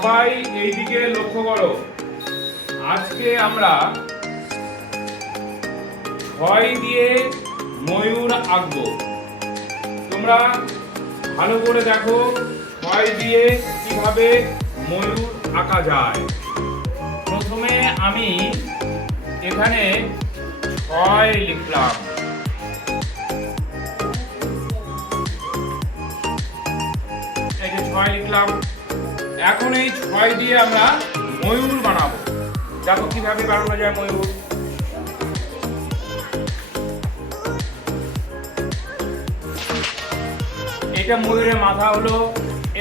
সবাই এই দিকে লক্ষ্য করো। আজকে আমরা 6 দিয়ে ময়ূর আঁকবো। তোমরা ভালো করে দেখো 6 দিয়ে কিভাবে ময়ূর আঁকা যায়। প্রথমে আমি এখানে 6 লিখলাম। এই যে 6 লিখলাম। এখন এই 6 দিয়ে আমরা ময়ূর বানাবো। দেখো কিভাবে বানানো যায় ময়ূর। এটা ময়ূরের মাথা হলো।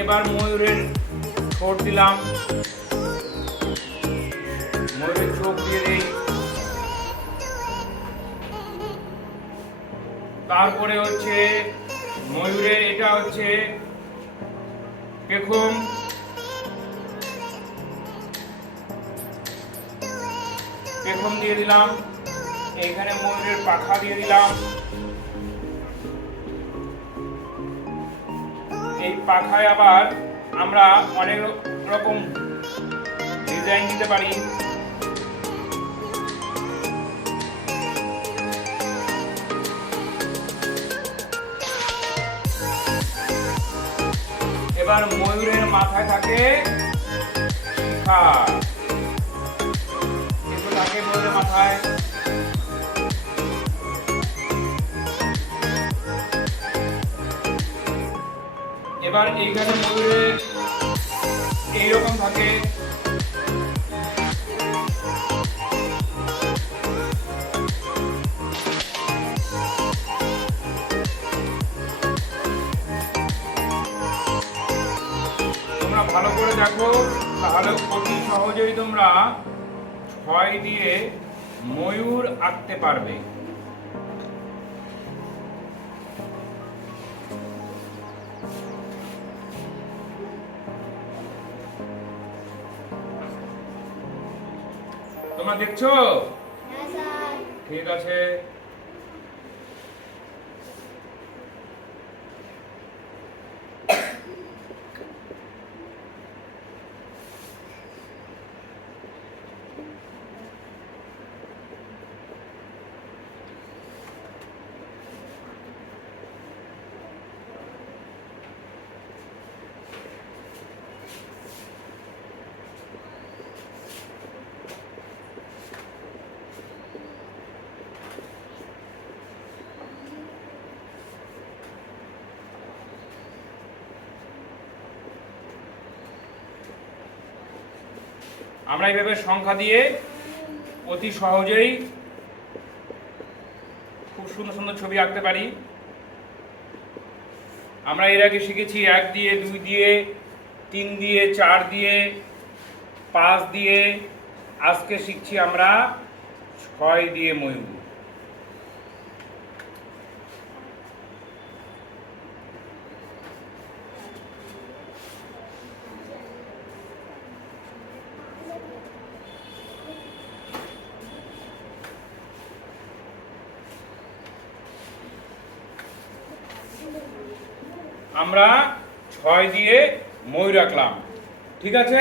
এবার ময়ূরের ঠোঁট দিলাম, ময়ূরের চোখ দিয়ে দিই, তারপরে হচ্ছে ময়ূরের এটা হচ্ছে পেখম, পেখম দিয়ে দিলাম। এইখানে ময়ূরের পাখা দিয়ে দিলাম। এই পাখায় আবার আমরা অনেক রকম ডিজাইন দিতে পারি। এবার ময়ূরের মাথায় থাকে শিখা, এগুলো থাকে ময়ূরের মাথায়। এবার এইখানে ময়ূরের এইরকম থাকে। তোমরা ভালো করে দেখো, তাহলে অতি সহজেই তোমরা 6 দিয়ে ময়ূর আঁকতে পারবে। তোমরা দেখছো? হ্যাঁ স্যার। ঠিক আছে। আমরা এইভাবে সংখ্যা দিয়ে অতি সহজেই খুব সুন্দর সুন্দর ছবি আঁকতে পারি। আমরা এর আগে শিখেছি 1 দিয়ে, 2 দিয়ে, 3 দিয়ে, 4 দিয়ে, 5 দিয়ে। আজকে শিখছি আমরা 6 দিয়ে ময়ূর। আমরা 6 দিয়ে ময়ূর আঁকলাম। ঠিক আছে।